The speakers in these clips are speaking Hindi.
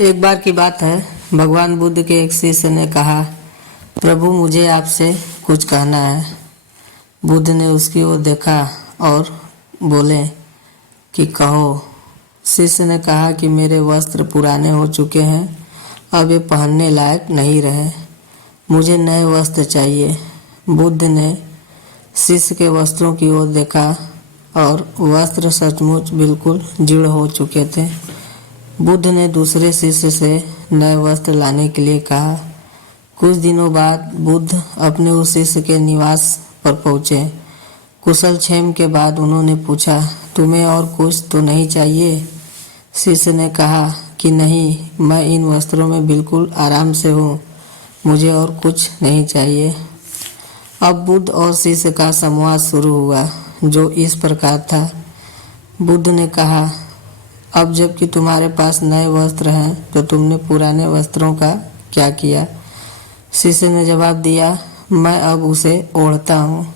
एक बार की बात है, भगवान बुद्ध के एक शिष्य ने कहा, प्रभु मुझे आपसे कुछ कहना है। बुद्ध ने उसकी ओर देखा और बोले कि कहो। शिष्य ने कहा कि मेरे वस्त्र पुराने हो चुके हैं, अब ये पहनने लायक नहीं रहे, मुझे नए वस्त्र चाहिए। बुद्ध ने शिष्य के वस्त्रों की ओर देखा और वस्त्र सचमुच बिल्कुल जीर्ण हो चुके थे। बुद्ध ने दूसरे शिष्य से नए वस्त्र लाने के लिए कहा। कुछ दिनों बाद बुद्ध अपने उस शिष्य के निवास पर पहुँचे। कुशल क्षेम के बाद उन्होंने पूछा, तुम्हें और कुछ तो नहीं चाहिए? शिष्य ने कहा कि नहीं, मैं इन वस्त्रों में बिल्कुल आराम से हूँ, मुझे और कुछ नहीं चाहिए। अब बुद्ध और शिष्य का संवाद शुरू हुआ, जो इस प्रकार था। बुद्ध ने कहा, अब जबकि तुम्हारे पास नए वस्त्र हैं तो तुमने पुराने वस्त्रों का क्या किया? शिष्य ने जवाब दिया, मैं अब उसे ओढ़ता हूँ।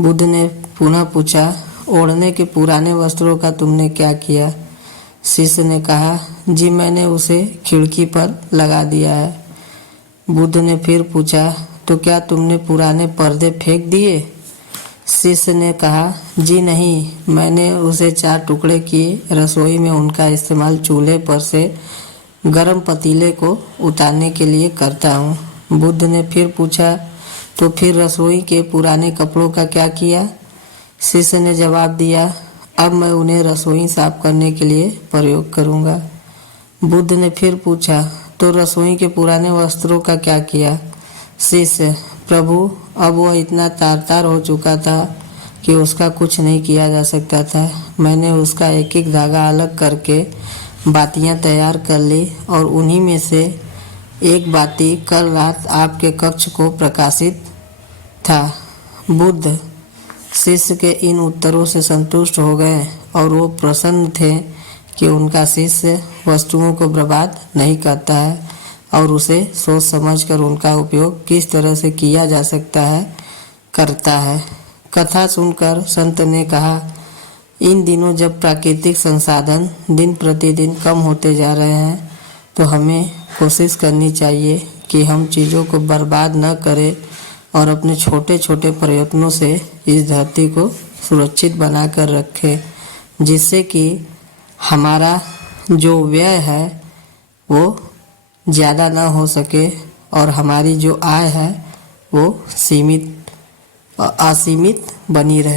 बुद्ध ने पुनः पूछा, ओढ़ने के पुराने वस्त्रों का तुमने क्या किया? शिष्य ने कहा, जी मैंने उसे खिड़की पर लगा दिया है। बुद्ध ने फिर पूछा, तो क्या तुमने पुराने पर्दे फेंक दिए? शिष्य ने कहा, जी नहीं, मैंने उसे 4 टुकड़े किए, रसोई में उनका इस्तेमाल चूल्हे पर से गर्म पतीले को उतारने के लिए करता हूँ। बुद्ध ने फिर पूछा, तो फिर रसोई के पुराने कपड़ों का क्या किया? शिष्य ने जवाब दिया, अब मैं उन्हें रसोई साफ करने के लिए प्रयोग करूँगा। बुद्ध ने फिर पूछा, तो रसोई के पुराने वस्त्रों का क्या किया? शिष्य, प्रभु अब वह इतना तार-तार हो चुका था कि उसका कुछ नहीं किया जा सकता था। मैंने उसका एक एक धागा अलग करके बातियां तैयार कर ली और उन्हीं में से एक बाती कल रात आपके कक्ष को प्रकाशित था। बुद्ध शिष्य के इन उत्तरों से संतुष्ट हो गए और वो प्रसन्न थे कि उनका शिष्य वस्तुओं को बर्बाद नहीं करता है और उसे सोच समझकर उनका उपयोग किस तरह से किया जा सकता है करता है। कथा सुनकर संत ने कहा, इन दिनों जब प्राकृतिक संसाधन दिन प्रतिदिन कम होते जा रहे हैं तो हमें कोशिश करनी चाहिए कि हम चीज़ों को बर्बाद न करें और अपने छोटे छोटे प्रयत्नों से इस धरती को सुरक्षित बनाकर रखें, जिससे कि हमारा जो व्यय है वो ज़्यादा ना हो सके और हमारी जो आय है वो असीमित बनी रहे।